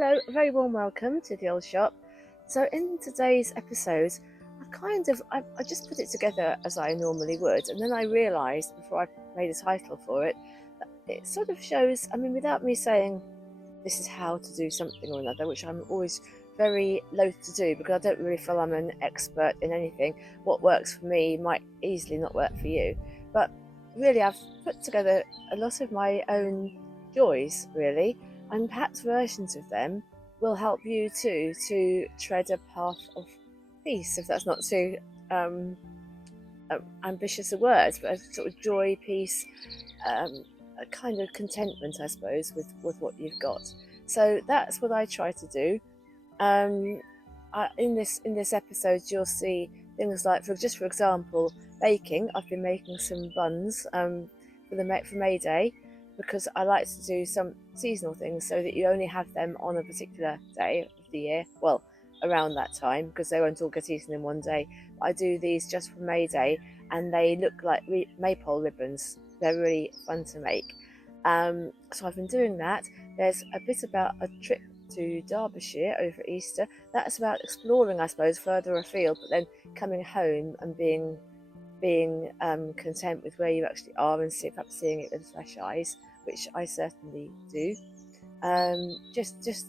Hello, a very warm welcome to the old shop. So in today's episode, I just put it together as I normally would, and then I realised before I made a title for it that it sort of shows. Without me saying this is how to do something or another, which I'm always very loath to do because I don't really feel I'm an expert in anything. What works for me might easily not work for you, but really I've put together a lot of my own joys, really, and perhaps versions of them will help you too to tread a path of peace, if that's not too um, ambitious a word, but a sort of joy, peace, a kind of contentment, I suppose, with what you've got. So that's what I try to do. Um, in this episode, you'll see things like, for example, baking. I've been making some buns for May Day because I like to do some seasonal things so that you only have them on a particular day of the year. Well, around that time because they won't all get eaten in one day. I do these just for May Day, and they look like maypole ribbons. They're really fun to make. So I've been doing that. There's a bit about a trip to Derbyshire over Easter. That's about exploring, I suppose, further afield, but then coming home and being content with where you actually are and perhaps seeing it with fresh eyes, which I certainly do. Just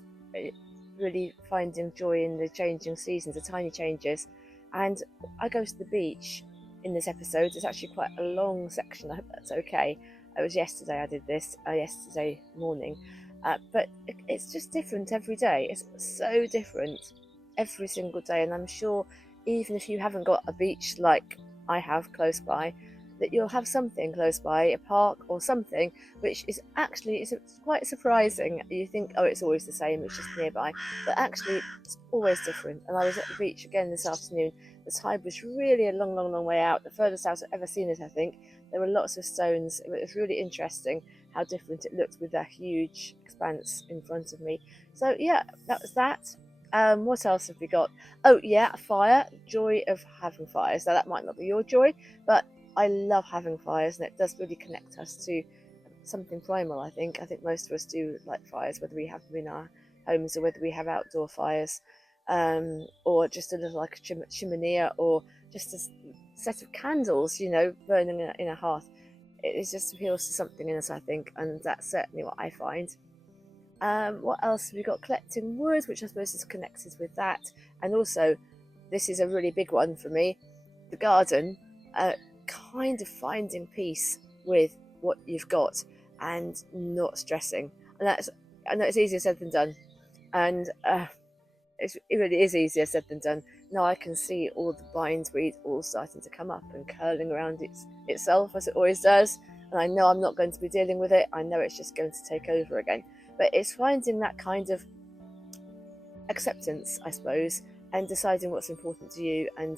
really finding joy in the changing seasons, the tiny changes. And I go to the beach in this episode. It's actually quite a long section. I hope that's okay. It was yesterday I did this, yesterday morning. But it's just different every day. It's so different every single day. And I'm sure even if you haven't got a beach like I have close by, that you'll have something close by, a park or something, which is actually it's quite surprising. You think, oh, it's always the same, it's just nearby, but actually it's always different. And I was at the beach again this afternoon. The tide was really a long, long, long way out, the furthest out I've ever seen it, I think. There were lots of stones. It was really interesting how different it looked with that huge expanse in front of me. So yeah, that was that. What else have we got? Oh yeah, fire, joy of having fires. Now that might not be your joy, but I love having fires, and it does really connect us to something primal. I think most of us do like fires, whether we have them in our homes or whether we have outdoor fires, or just a little like a chimney, or just a set of candles, burning in a hearth. It just appeals to something in us, I think, and that's certainly what I find. What else have we got? Collecting wood, which I suppose is connected with that, and also this is a really big one for me, the garden. Kind of finding peace with what you've got and not stressing. And I know it's easier said than done, and it really is easier said than done. Now I can see all the bindweed all starting to come up and curling around itself as it always does, and I know I'm not going to be dealing with it. I know it's just going to take over again. But it's finding that kind of acceptance, I suppose, and deciding what's important to you and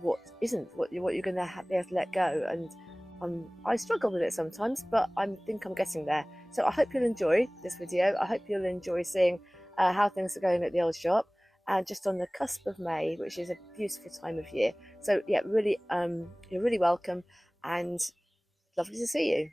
what isn't, what you're going to be able to let go. And I struggle with it sometimes, but I think I'm getting there. So I hope you'll enjoy this video. I hope you'll enjoy seeing how things are going at the old shop, and just on the cusp of May, which is a beautiful time of year. So yeah, really, you're really welcome, and lovely to see you.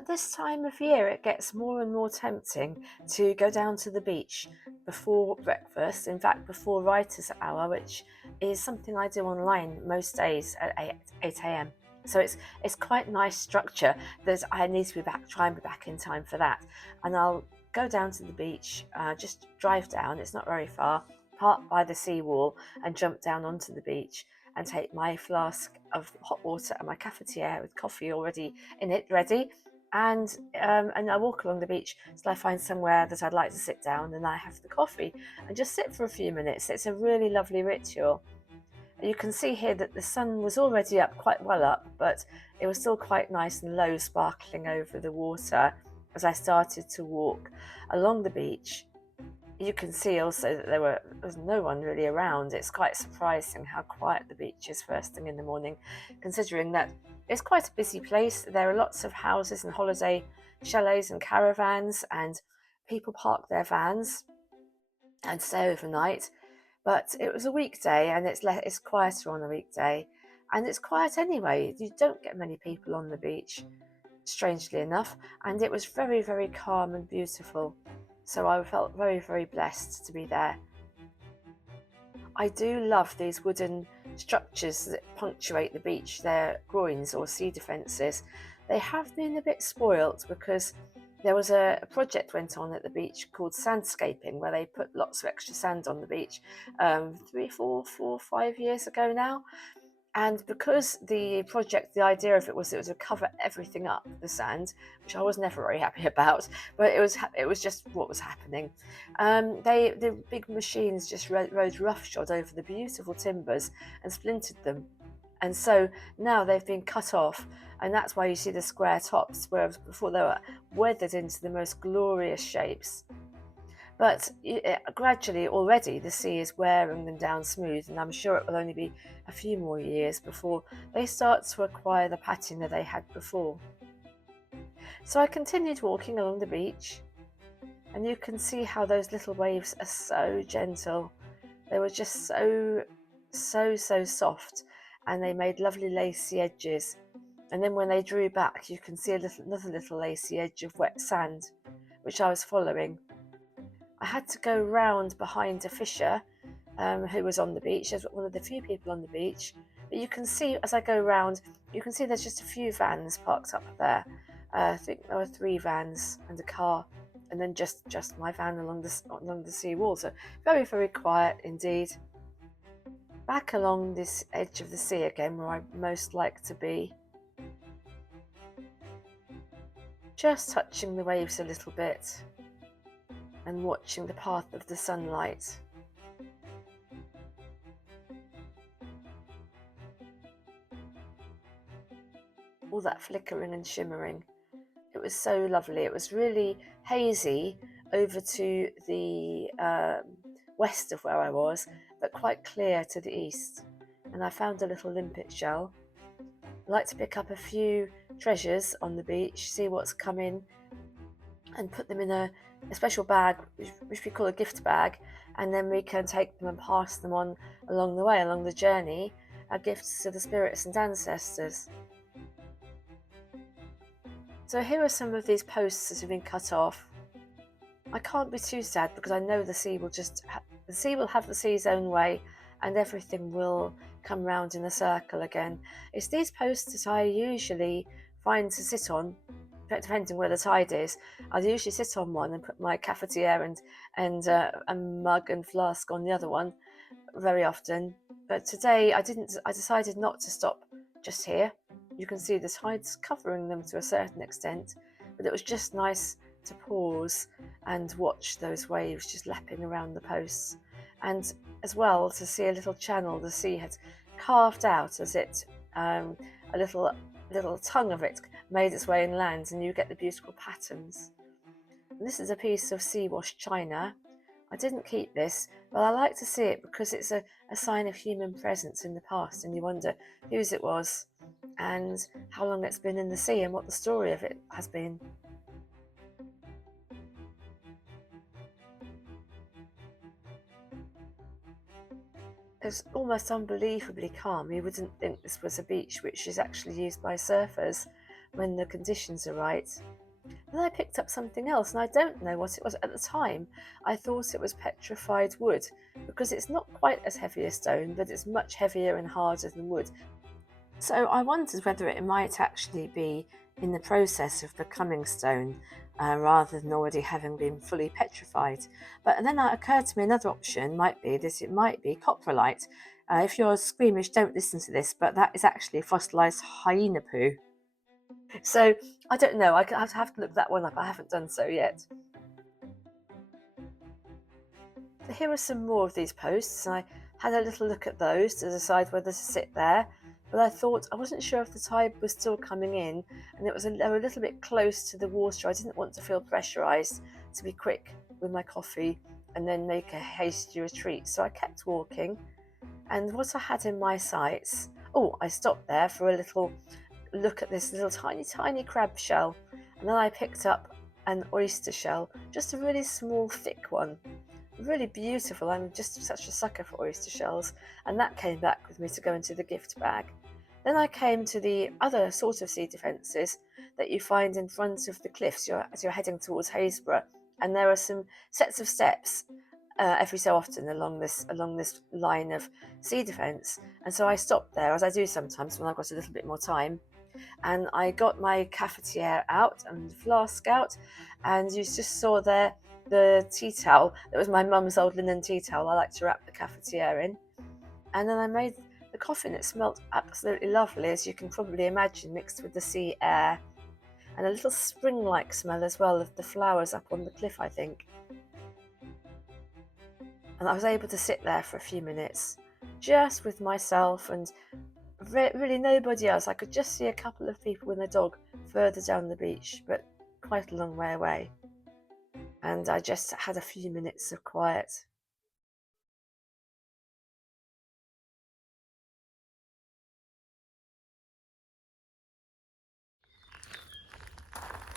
At this time of year, it gets more and more tempting to go down to the beach before breakfast, in fact, before writer's hour, which is something I do online most days at 8 a.m. So it's quite nice structure that I need to try and be back in time for that. And I'll go down to the beach, just drive down, it's not very far, park by the seawall and jump down onto the beach and take my flask of hot water and my cafetiere with coffee already in it, ready. And I walk along the beach till I find somewhere that I'd like to sit down, and I have the coffee and just sit for a few minutes. It's a really lovely ritual. You can see here that the sun was already up, quite well up, but it was still quite nice and low, sparkling over the water as I started to walk along the beach. You can see also that there was no one really around. It's quite surprising how quiet the beach is first thing in the morning, considering that it's quite a busy place. There are lots of houses and holiday chalets and caravans, and people park their vans and stay overnight. But it was a weekday, and it's quieter on a weekday, and it's quiet anyway. You don't get many people on the beach, strangely enough, and it was very, very calm and beautiful. So I felt very, very blessed to be there. I do love these wooden structures that punctuate the beach. They're groins or sea defences. They have been a bit spoilt because there was a project went on at the beach called sandscaping, where they put lots of extra sand on the beach 5 years ago now. And because the project, the idea of it was to cover everything up, the sand, which I was never very happy about, but it was just what was happening. The big machines just rode roughshod over the beautiful timbers and splintered them. And so now they've been cut off, and that's why you see the square tops, whereas before they were weathered into the most glorious shapes. But gradually, already, the sea is wearing them down smooth, and I'm sure it will only be a few more years before they start to acquire the patina they had before. So I continued walking along the beach, and you can see how those little waves are so gentle. They were just so soft, and they made lovely lacy edges. And then when they drew back, you can see another little lacy edge of wet sand, which I was following. I had to go round behind a fisher who was on the beach. There's one of the few people on the beach. But you can see, as I go round, you can see there's just a few vans parked up there. I think there were 3 vans and a car, and then just my van along the sea wall. So very, very quiet indeed. Back along this edge of the sea again, where I most like to be. Just touching the waves a little bit and watching the path of the sunlight. All that flickering and shimmering. It was so lovely. It was really hazy over to the west of where I was, but quite clear to the east. And I found a little limpet shell. I like to pick up a few treasures on the beach, see what's come in, and put them in a special bag, which we call a gift bag, and then we can take them and pass them on along the way, along the journey, our gifts to the spirits and ancestors. So here are some of these posts that have been cut off. I can't be too sad because I know the sea will have the sea's own way, and everything will come round in a circle again. It's these posts that I usually find to sit on, depending where the tide is. I'll usually sit on one and put my cafetiere and a mug and flask on the other one very often. But today I decided not to stop just here. You can see the tide's covering them to a certain extent, but it was just nice to pause and watch those waves just lapping around the posts, and as well to see a little channel the sea had carved out as it a little tongue of it made its way inland, and you get the beautiful patterns. And this is a piece of sea washed china. I didn't keep this, but I like to see it because it's a sign of human presence in the past, and you wonder whose it was and how long it's been in the sea and what the story of it has been. It's almost unbelievably calm. You wouldn't think this was a beach which is actually used by surfers, when the conditions are right. Then I picked up something else, and I don't know what it was at the time. I thought it was petrified wood, because it's not quite as heavy as stone, but it's much heavier and harder than wood. So I wondered whether it might actually be in the process of becoming stone, rather than already having been fully petrified. But then it occurred to me another option might be that it might be coprolite. If you're squeamish, don't listen to this, but that is actually fossilised hyena poo. So I don't know. I have to look that one up. I haven't done so yet. So here are some more of these posts. I had a little look at those to decide whether to sit there, but I thought I wasn't sure if the tide was still coming in, and they were a little bit close to the water. I didn't want to feel pressurised to be quick with my coffee and then make a hasty retreat. So I kept walking, and what I had in my sights, I stopped there for a little look at this little tiny crab shell, and then I picked up an oyster shell, just a really small thick one, really beautiful. I'm just such a sucker for oyster shells, and that came back with me to go into the gift bag. Then I came to the other sort of sea defences that you find in front of the cliffs as you're heading towards Haysborough, and there are some sets of steps every so often along this line of sea defence, and so I stopped there, as I do sometimes when I've got a little bit more time, and I got my cafetiere out and flask out, and you just saw there the tea towel. That was my mum's old linen tea towel. I like to wrap the cafetiere in, and then I made the coffee, and it smelled absolutely lovely, as you can probably imagine, mixed with the sea air, and a little spring-like smell as well of the flowers up on the cliff, I think. And I was able to sit there for a few minutes, just with myself and really nobody else. I could just see a couple of people with their dog further down the beach, but quite a long way away. And I just had a few minutes of quiet.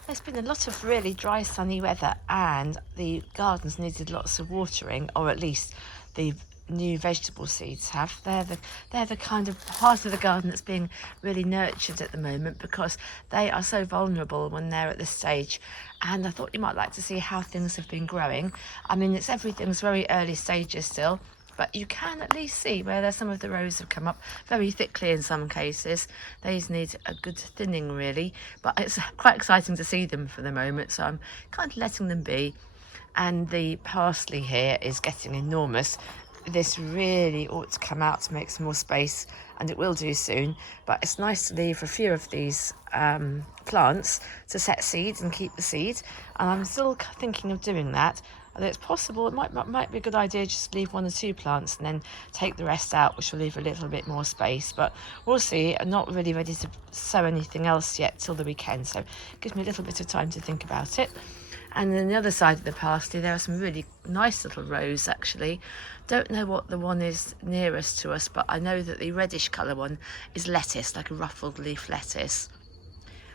There's been a lot of really dry, sunny weather, and the gardens needed lots of watering, or at least the new vegetable seeds have. They're the kind of part of the garden that's being really nurtured at the moment, because they are so vulnerable when they're at this stage. And I thought you might like to see how things have been growing. I mean, everything's very early stages still, but you can at least see where some of the rows have come up very thickly in some cases. These need a good thinning really, but it's quite exciting to see them for the moment, so I'm kind of letting them be. And the parsley here is getting enormous. This really ought to come out to make some more space, and it will do soon, but it's nice to leave a few of these plants to set seeds and keep the seed, and I'm still thinking of doing that. Although it's possible, it might be a good idea just to leave 1 or 2 plants and then take the rest out, which will leave a little bit more space. But we'll see. I'm not really ready to sow anything else yet till the weekend, so it gives me a little bit of time to think about it. And then the other side of the parsley, there are some really nice little rows actually. Don't know what the one is nearest to us, but I know that the reddish colour one is lettuce, like a ruffled leaf lettuce.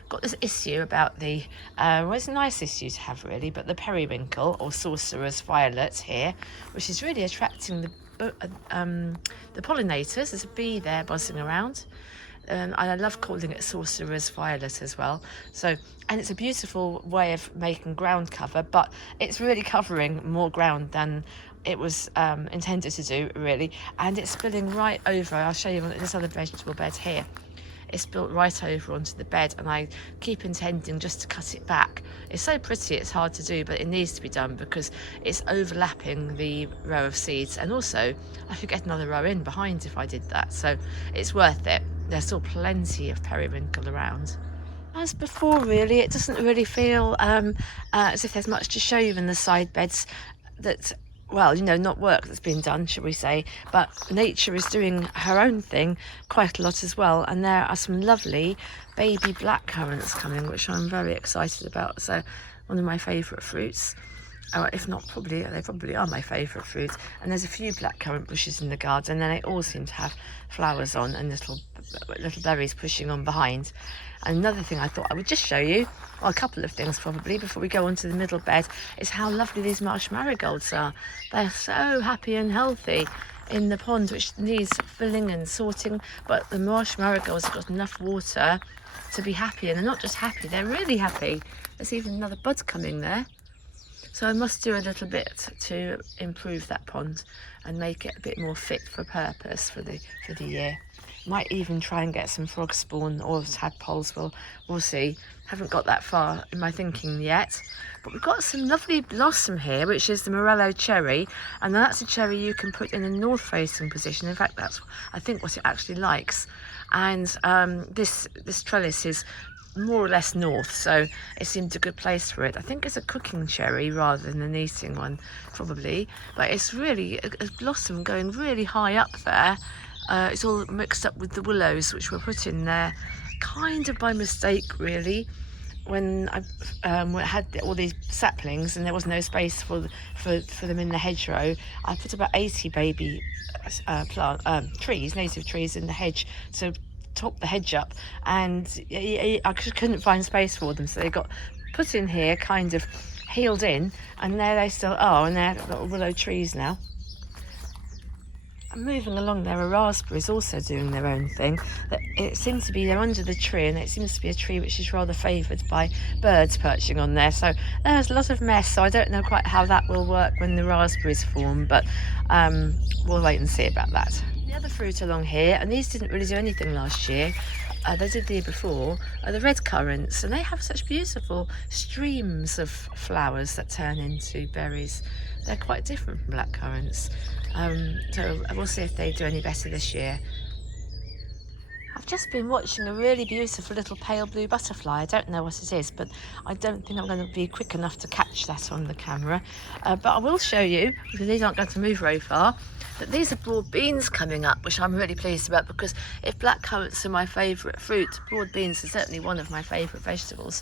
Got this issue about the, well, it's a nice issue to have really, but the periwinkle or sorcerer's violet here, which is really attracting the pollinators. There's a bee there buzzing around. And I love calling it sorcerer's violet as well. So, and it's a beautiful way of making ground cover, but it's really covering more ground than it was intended to do really, and it's spilling right over. I'll show you on this other vegetable bed here. It's built right over onto the bed, and I keep intending just to cut it back. It's so pretty, it's hard to do, but it needs to be done because it's overlapping the row of seeds, and also I could get another row in behind if I did that, so it's worth it. There's still plenty of periwinkle around. As before really, it doesn't really feel as if there's much to show you in the side beds that, well, you know, not work that's been done, shall we say, but nature is doing her own thing quite a lot as well. And there are some lovely baby blackcurrants coming, which I'm very excited about. So one of my favourite fruits, if not probably, they probably are my favourite fruit. And there's a few blackcurrant bushes in the garden, and they all seem to have flowers on and little berries pushing on behind. And another thing I thought I would just show you, well, a couple of things probably before we go on to the middle bed, is how lovely these marsh marigolds are. They're so happy and healthy in the pond, which needs filling and sorting, but the marsh marigolds have got enough water to be happy, and they're not just happy, they're really happy. There's even another bud coming there. So I must do a little bit to improve that pond and make it a bit more fit for purpose for the year. Might even try and get some frog spawn or tadpoles. We'll see. Haven't got that far in my thinking yet. But we've got some lovely blossom here, which is the morello cherry, and that's a cherry you can put in a north-facing position. In fact, that's I think what it actually likes. And this trellis is more or less north, so it seemed a good place for it. I think it's a cooking cherry rather than an eating one, probably, but it's really a blossom going really high up there. It's all mixed up with the willows, which were put in there kind of by mistake, really, when I had all these saplings and there was no space for them in the hedgerow. I put about 80 baby trees, native trees, in the hedge to top the hedge up, and I just couldn't find space for them, so they got put in here, kind of healed in, and there they still are, and they're little willow trees now. And moving along, there are raspberries also doing their own thing. It seems to be they're under the tree, and it seems to be a tree which is rather favoured by birds perching on there. So there's a lot of mess. So I don't know quite how that will work when the raspberries form, but we'll wait and see about that. The other fruit along here, and these didn't really do anything last year. They did the year before, are the red currants, and they have such beautiful streams of flowers that turn into berries. They're quite different from black currants. So we'll see if they do any better this year. I've just been watching a really beautiful little pale blue butterfly. I don't know what it is, but I don't think I'm going to be quick enough to catch that on the camera. But I will show you, because these aren't going to move very far, that these are broad beans coming up, which I'm really pleased about, because if black currants are my favourite fruit, broad beans are certainly one of my favourite vegetables.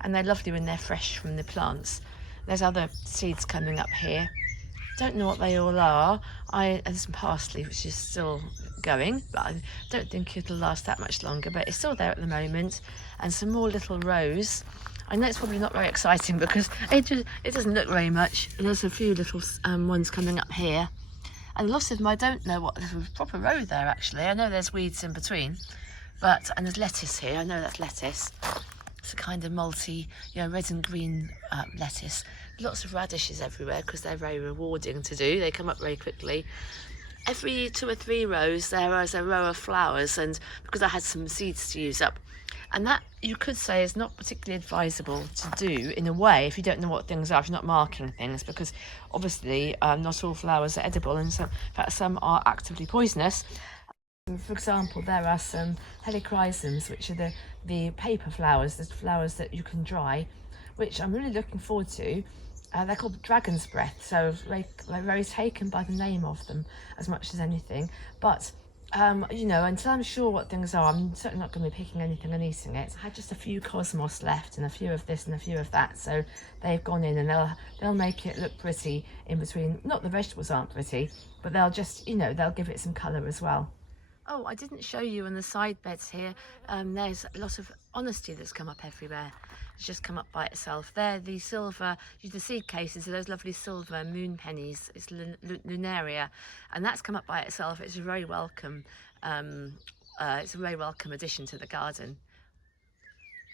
And they're lovely when they're fresh from the plants. There's other seeds coming up here. Don't know what they all are. There's some parsley, which is still going, but I don't think it'll last that much longer, but it's still there at the moment. And some more little rows. I know it's probably not very exciting because it doesn't look very much. There's a few little ones coming up here, and lots of them I don't know what. There's a proper row there, actually. I know there's weeds in between, and there's lettuce here. I know that's lettuce. It's a kind of multi, red and green lettuce. Lots of radishes everywhere because they're very rewarding to do. They come up very quickly. Every 2 or 3 rows there is a row of flowers, and because I had some seeds to use up. And that, you could say, is not particularly advisable to do in a way if you don't know what things are, if you're not marking things, because obviously not all flowers are edible, and in fact some are actively poisonous. For example, there are some helichrysums, which are the paper flowers, the flowers that you can dry, which I'm really looking forward to. They're called dragon's breath, so very taken by the name of them as much as anything. But until I'm sure what things are, I'm certainly not going to be picking anything and eating it. I had just a few cosmos left, and a few of this and a few of that, so they've gone in, and they'll make it look pretty in between. Not the vegetables aren't pretty, but they'll just they'll give it some colour as well. Oh, I didn't show you on the side beds here. There's a lot of honesty that's come up everywhere. It's just come up by itself. They're the silver, the seed cases are those lovely silver moon pennies. It's lunaria, and that's come up by itself. It's a very welcome. It's a very welcome addition to the garden.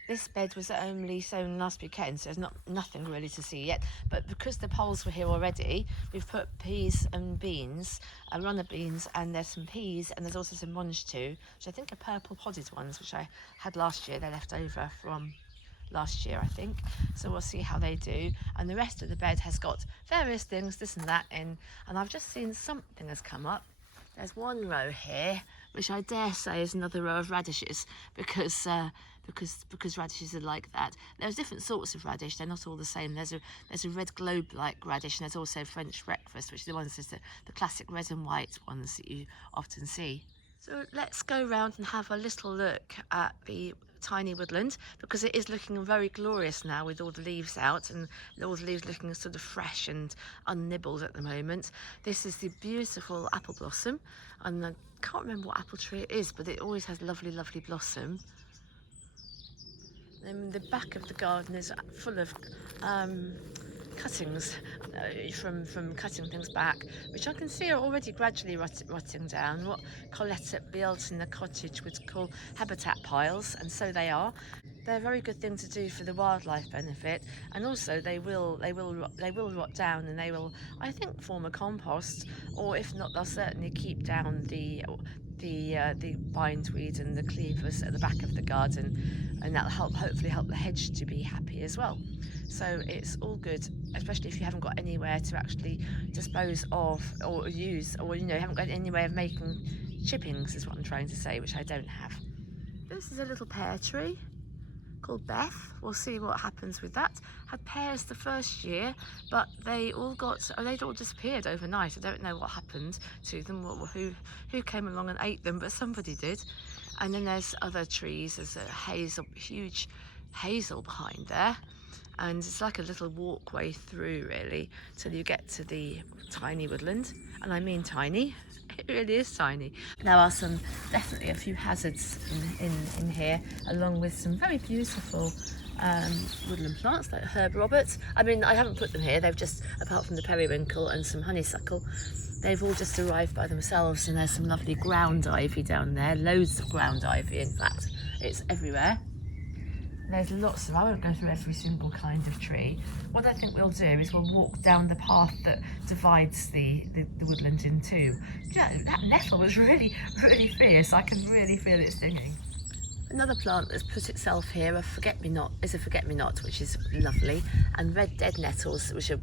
This bed was only sown last weekend, so there's nothing really to see yet. But because the poles were here already, we've put peas and beans, runner beans, and there's some peas, and there's also some monge too, which I think are purple podded ones, which I had last year. They're left over from last year, I think. So we'll see how they do. And the rest of the bed has got various things, this and that in. And I've just seen something has come up. There's one row here, which I dare say is another row of radishes, because radishes are like that. There's different sorts of radish. They're not all the same. There's a red globe-like radish, and there's also French breakfast, which are the ones the classic red and white ones that you often see. So let's go around and have a little look at the tiny woodland, because it is looking very glorious now with all the leaves out and all the leaves looking sort of fresh and unnibbled at the moment. This is the beautiful apple blossom, and I can't remember what apple tree it is, but it always has lovely, lovely blossom. And the back of the garden is full of cuttings from cutting things back, which I can see are already gradually rotting down. What Colette built in the cottage would call habitat piles, and so they are. They're a very good thing to do for the wildlife benefit, and also they will rot down, and they will, I think, form a compost, or if not, they'll certainly keep down the bindweed and the cleavers at the back of the garden, and that'll hopefully help the hedge to be happy as well. So it's all good, especially if you haven't got anywhere to actually dispose of or use, or haven't got any way of making chippings, is what I'm trying to say, which I don't have. This is a little pear tree called Beth. We'll see what happens with that. Had pears the first year, but they'd all disappeared overnight. I don't know what happened to them, who came along and ate them, but somebody did. And then there's other trees. There's a huge hazel behind there, and it's like a little walkway through, really, till you get to the tiny woodland. And I mean tiny. It really is tiny. There are definitely a few hazards in here, along with some very beautiful woodland plants like herb Roberts. I mean, I haven't put them here. They've just, apart from the periwinkle and some honeysuckle, they've all just arrived by themselves. And there's some lovely ground ivy down there. Loads of ground ivy, in fact. It's everywhere. There's lots of, I won't go through every single kind of tree. What I think we'll do is we'll walk down the path that divides the woodland in two. Yeah, that nettle was really, really fierce. I can really feel it stinging. Another plant that's put itself here, a forget-me-not, which is lovely, and red dead nettles, which are,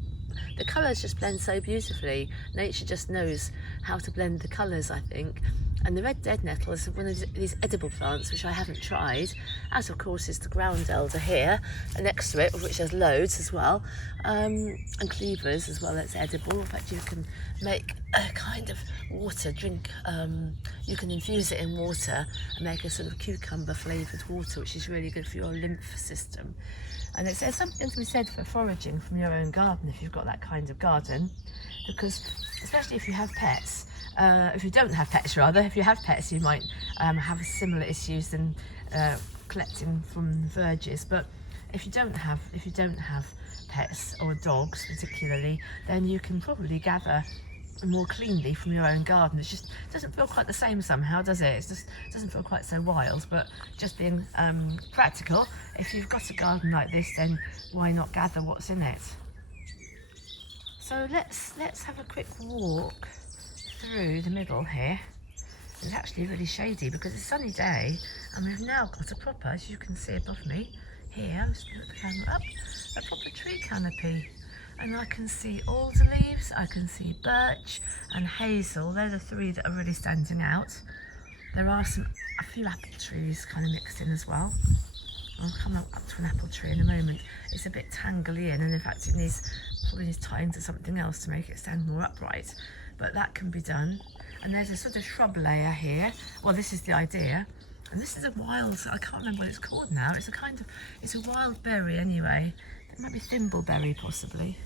the colours just blend so beautifully. Nature just knows how to blend the colours, I think. And the red dead nettle is one of these edible plants which I haven't tried, as of course is the ground elder here, and next to it, of which there's loads as well, and cleavers as well, that's edible. In fact, you can make a kind of water drink, you can infuse it in water and make a sort of cucumber flavoured water, which is really good for your lymph system. And there's something to be said for foraging from your own garden if you've got that kind of garden, because especially if you have pets, if you don't have pets rather, if you have pets you might have similar issues than collecting from verges. But if you don't have pets, or dogs particularly, then you can probably gather more cleanly from your own garden. It just doesn't feel quite the same somehow, does it? It just doesn't feel quite so wild. But just being practical, if you've got a garden like this, then why not gather what's in it? So let's have a quick walk through the middle here. It's actually really shady because it's a sunny day, and we've now got a proper, as you can see above me here, I'm just going to put the camera up, a proper tree canopy. And I can see alder leaves, I can see birch and hazel. They're the three that are really standing out. There are a few apple trees kind of mixed in as well. I'll come up to an apple tree in a moment. It's a bit tangly in, and in fact it probably needs tying to something else to make it stand more upright. But that can be done. And there's a sort of shrub layer here. Well, this is the idea. And this is a wild, I can't remember what it's called now. It's a wild berry anyway. It might be thimbleberry possibly.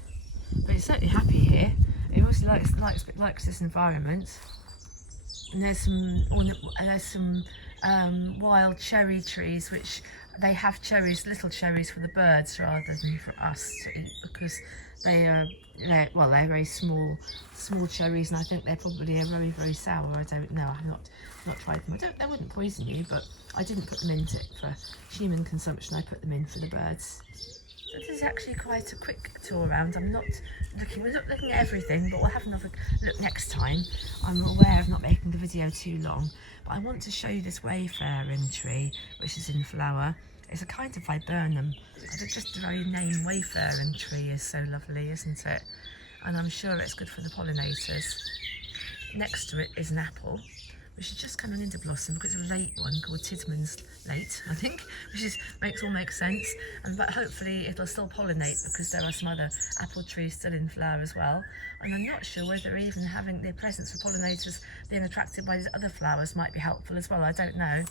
But it's certainly happy here. It also likes this environment. And there's some wild cherry trees, which they have cherries, little cherries for the birds rather than for us to eat, because they're very small cherries, and I think they're probably very, very sour. I don't know. I've not tried them. They wouldn't poison you, but I didn't put them in for human consumption. I put them in for the birds. So this is actually quite a quick tour around. We're not looking at everything, but we'll have another look next time. I'm aware of not making the video too long, but I want to show you this wayfaring tree, which is in flower. It's a kind of viburnum. Just the very name wayfaring tree is so lovely, isn't it? And I'm sure it's good for the pollinators. Next to it is an apple, which is just coming into blossom because it's a late one called Tidman's Late, I think, which makes sense. But hopefully it'll still pollinate because there are some other apple trees still in flower as well. And I'm not sure whether even having the presence of pollinators being attracted by these other flowers might be helpful as well. I don't know.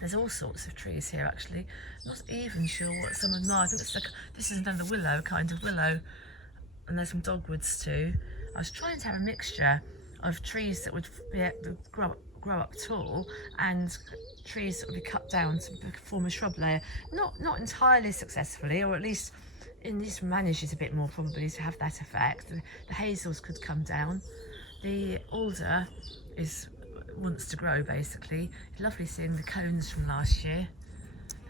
There's all sorts of trees here actually. I'm not even sure what some of them are. I think this is another willow, kind of willow. And there's some dogwoods too. I was trying to have a mixture of trees that would grow up tall and trees that would be cut down to form a shrub layer. Not entirely successfully, or at least and this manages a bit more probably to have that effect. The hazels could come down. The alder wants to grow basically. Lovely seeing the cones from last year.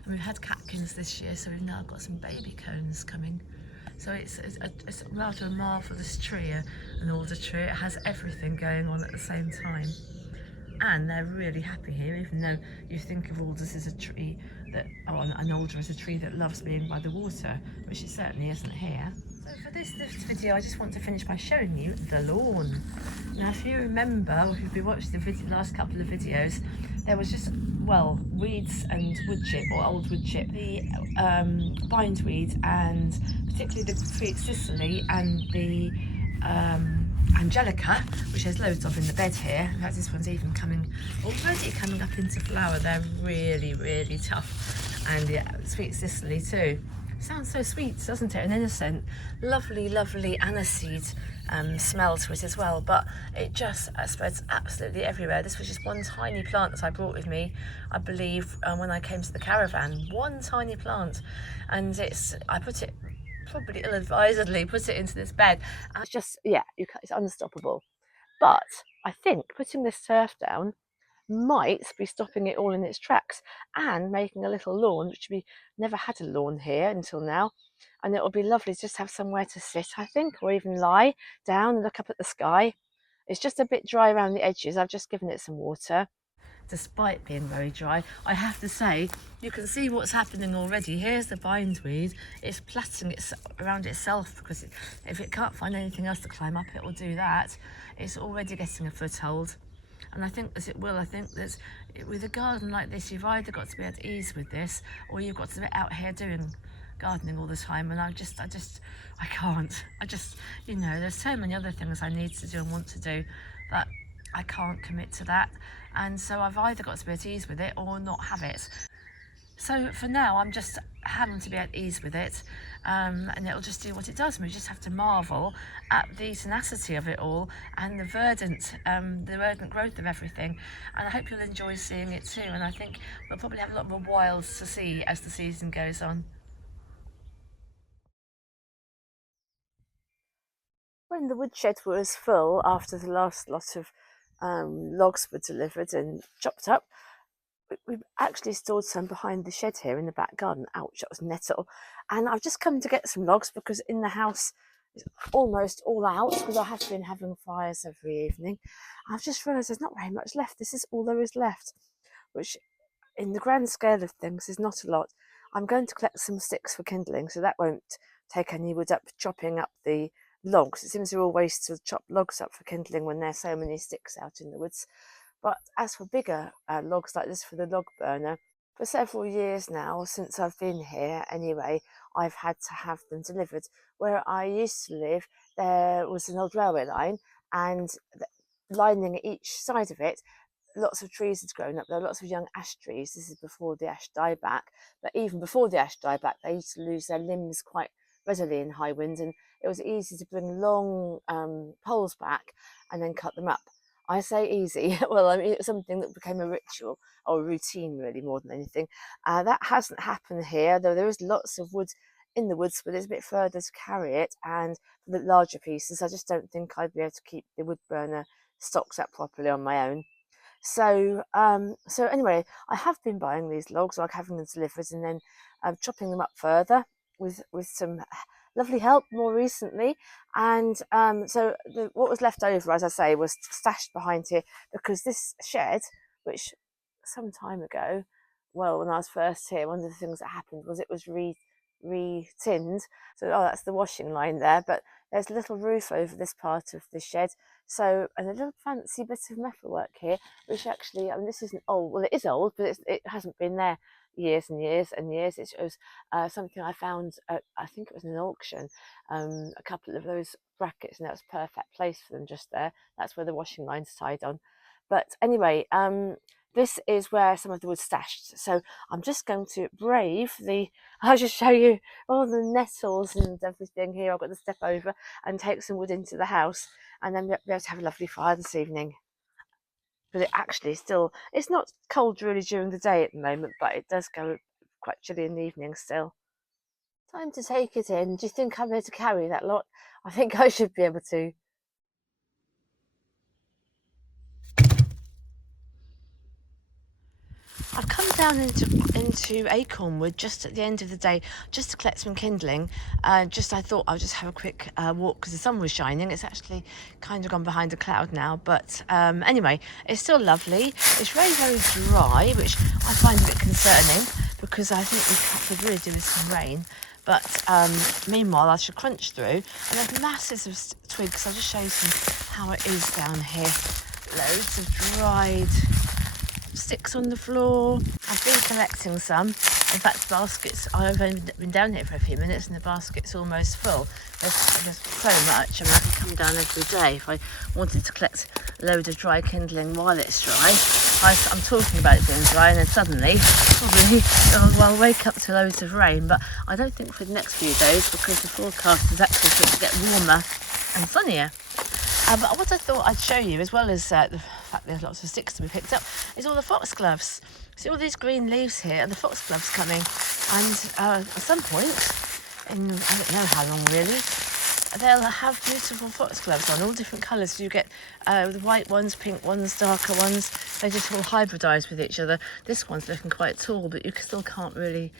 And we've had catkins this year, so we've now got some baby cones coming. So it's rather a marvellous tree, an alder tree. It has everything going on at the same time. And they're really happy here, even though you think of alders as a tree that, or an alder as a tree that loves being by the water, which it certainly isn't here. So for this video, I just want to finish by showing you the lawn. Now, if you remember, or if you've watched the last couple of videos, there was just, well, weeds and wood chip, or old wood chip, the bindweed, and particularly the sweet Sicily and the Angelica, which there's loads of in the bed here. In fact, this one's even already coming up into flower. They're really, really tough. And yeah, sweet Sicily too. Sounds so sweet, doesn't it? And innocent. Lovely, lovely aniseed smell to it as well. But it just spreads absolutely everywhere. This was just one tiny plant that I brought with me, I believe, when I came to the caravan. One tiny plant. And I put it, probably ill-advisedly, put it into this bed. And it's just, yeah, it's unstoppable. But I think putting this turf down might be stopping it all in its tracks and making a little lawn, which we never had a lawn here until now. And it'll be lovely to just have somewhere to sit, I think, or even lie down and look up at the sky. It's just a bit dry around the edges. I've just given it some water. Despite being very dry, I have to say, you can see what's happening already. Here's the bindweed. It's plaiting around itself because if it can't find anything else to climb up, it will do that. It's already getting a foothold. And I think as it will, I think that with a garden like this, you've either got to be at ease with this, or you've got to be out here doing gardening all the time. And I can't. You know, there's so many other things I need to do and want to do that I can't commit to that. And so I've either got to be at ease with it or not have it. So for now, I'm just having to be at ease with it, and it'll just do what it does. And we just have to marvel at the tenacity of it all and the verdant growth of everything. And I hope you'll enjoy seeing it too. And I think we'll probably have a lot more wilds to see as the season goes on. When the woodshed was full after the last lot of logs were delivered and chopped up, we actually stored some behind the shed here in the back garden. Ouch, that was nettle. And I've just come to get some logs because in the house it's almost all out because I have been having fires every evening. I've just realised there's not very much left. This is all there is left, which in the grand scale of things is not a lot. I'm going to collect some sticks for kindling, so that won't take any wood up chopping up the logs. It seems they're all ways to chop logs up for kindling when there's so many sticks out in the woods. But as for bigger logs like this for the log burner, for several years now, since I've been here anyway, I've had to have them delivered. Where I used to live, there was an old railway line, and lining each side of it, lots of trees had grown up. There were lots of young ash trees. This is before the ash dieback. But even before the ash dieback, they used to lose their limbs quite readily in high winds, and it was easy to bring long poles back and then cut them up. I say easy. Well, I mean, it was something that became a ritual or a routine, really, more than anything. That hasn't happened here, though there is lots of wood in the woods, but it's a bit further to carry it. And for the larger pieces, I just don't think I'd be able to keep the wood burner stocked up properly on my own. So anyway, I have been buying these logs, like having them delivered, and then chopping them up further with some lovely help more recently. And so what was left over, as I say, was stashed behind here because this shed, which some time ago, well, when I was first here, one of the things that happened was it was re-tinned. So that's the washing line there, but there's a little roof over this part of the shed. So, and a little fancy bit of metalwork here, which actually, I mean, this isn't old. Well, it is old, but it hasn't been there years and years and years. It was something I found at, I think it was an auction, a couple of those brackets, and that was a perfect place for them just there. That's where the washing line's tied on. But anyway, this is where some of the wood's stashed. So I'm just going to I'll just show you all the nettles and everything here. I've got to step over and take some wood into the house, and then we'll be able to have a lovely fire this evening. But it actually it's not cold really during the day at the moment, but it does go quite chilly in the evening still. Time to take it in. Do you think I'm able to carry that lot? I think I should be able to. I've come down into Acornwood just at the end of the day, just to collect some kindling. I thought I'll just have a quick walk because the sun was shining. It's actually kind of gone behind a cloud now, but anyway, it's still lovely. It's very, very dry, which I find a bit concerning because I think we could really do with some rain. But meanwhile, I should crunch through, and there's masses of twigs. I'll just show you how it is down here. Loads of dried sticks on the floor. I've been collecting some. In fact, baskets, I've only been down here for a few minutes and the basket's almost full. There's so much. I mean, I could come down every day if I wanted to collect a load of dry kindling while it's dry. I'm talking about it being dry, and then suddenly, probably, I'll wake up to loads of rain, but I don't think for the next few days because the forecast is actually supposed to get warmer and sunnier. But what I thought I'd show you, as well as the fact there's lots of sticks to be picked up, is all the foxgloves. See all these green leaves here, and the foxgloves coming. And at some point, in I don't know how long really, they'll have beautiful foxgloves on, all different colours. So you get the white ones, pink ones, darker ones. They just all hybridise with each other. This one's looking quite tall, but you still can't really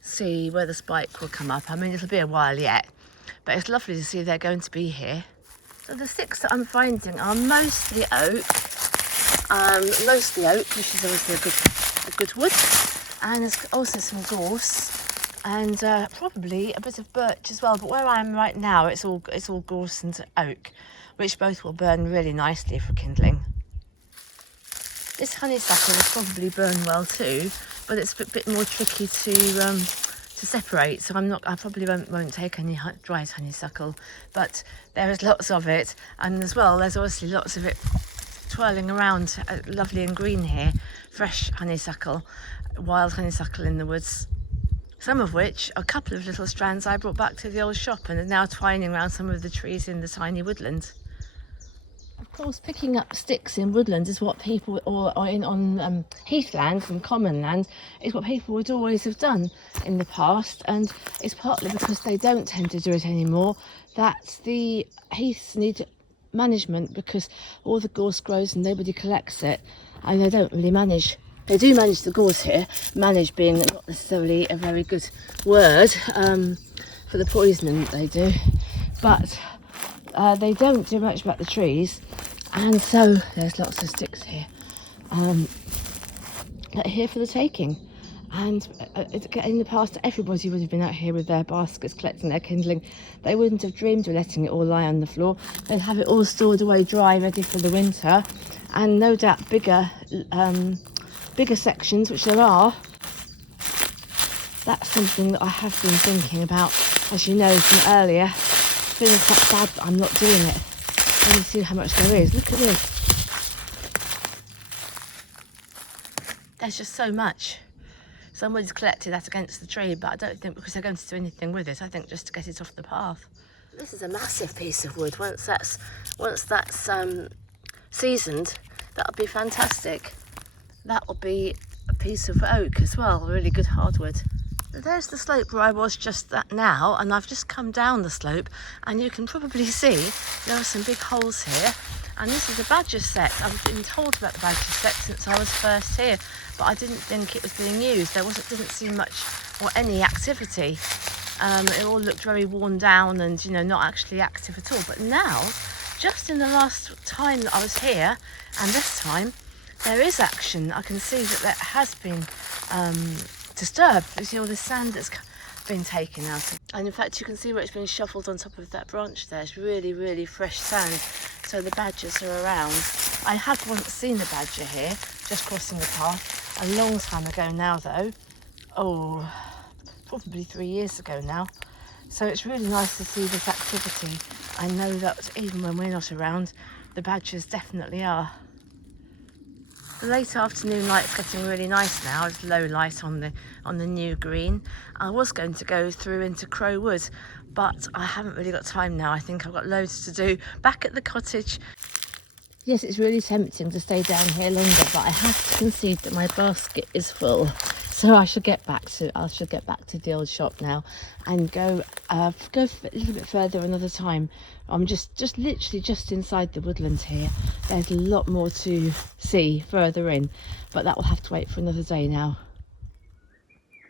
see where the spike will come up. I mean, it'll be a while yet, but it's lovely to see they're going to be here. So the sticks that I'm finding are mostly oak, which is obviously a good wood, and there's also some gorse and probably a bit of birch as well. But where I am right now, it's all gorse and oak, which both will burn really nicely for kindling. This honeysuckle will probably burn well too, but it's a bit more tricky to separate, so I probably won't take any dried honeysuckle, but there is lots of it, and as well there's obviously lots of it twirling around, lovely and green here, fresh honeysuckle, wild honeysuckle in the woods, some of which, a couple of little strands I brought back to the old shop and are now twining around some of the trees in the tiny woodland. Of course, picking up sticks in woodland is what people, or on heathland and common land, is what people would always have done in the past, and it's partly because they don't tend to do it anymore that the heaths need management, because all the gorse grows and nobody collects it, and they don't really manage. They do manage the gorse here, manage being not necessarily a very good word for the poisoning that they do, but they don't do much about the trees, and so there's lots of sticks here that are here for the taking. And in the past, everybody would have been out here with their baskets collecting their kindling. They wouldn't have dreamed of letting it all lie on the floor. They'd have it all stored away dry, ready for the winter, and no doubt bigger sections, which there are. That's something that I have been thinking about, as you know from earlier. Feeling quite bad that I'm not doing it. Let me see how much there is. Look at this. There's just so much. Somebody's collected that against the tree, but I don't think because they're going to do anything with it. I think just to get it off the path. This is a massive piece of wood. Once that's seasoned, that'll be fantastic. That'll be a piece of oak as well, really good hardwood. There's the slope where I was just now, and I've just come down the slope, and you can probably see there are some big holes here, and this is a badger set. I've been told about the badger set since I was first here, but I didn't think it was being used. Didn't seem much or any activity. It all looked very worn down and not actually active at all. But now, just in the last time that I was here, and this time, there is action. I can see that there has been disturbed. You see all the sand that's been taken out, and in fact you can see where it's been shuffled on top of that branch there. It's really, really fresh sand, so the badgers are around. I had once seen a badger here, just crossing the path, a long time ago now though. Oh, probably 3 years ago now. So it's really nice to see this activity. I know that even when we're not around, the badgers definitely are. The late afternoon light's getting really nice now. It's low light on the new green. I was going to go through into Crow Wood, but I haven't really got time now. I think I've got loads to do back at the cottage. Yes, it's really tempting to stay down here longer, but I have to concede that my basket is full. So I shall get back to the old shop now, and go a little bit further another time. I'm just literally just inside the woodlands here. There's a lot more to see further in, but that will have to wait for another day now.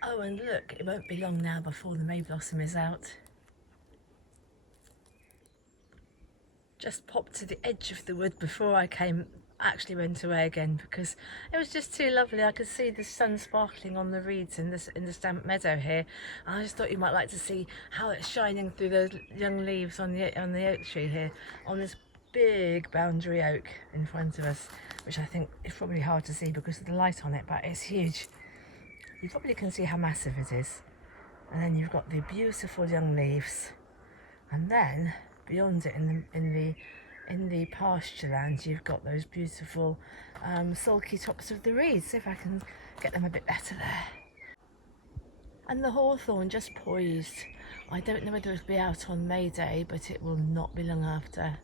Oh, and look, it won't be long now before the May blossom is out. Just popped to the edge of the wood before I actually went away again, because it was just too lovely. I could see the sun sparkling on the reeds in this damp meadow here, and I just thought you might like to see how it's shining through those young leaves on the oak tree here, on this big boundary oak in front of us, which I think is probably hard to see because of the light on it, but it's huge. You probably can see how massive it is. And then you've got the beautiful young leaves, and then beyond it in the pasture land, you've got those beautiful sulky tops of the reeds. See if I can get them a bit better there. And the hawthorn just poised. I don't know whether it'll be out on May Day, but it will not be long after.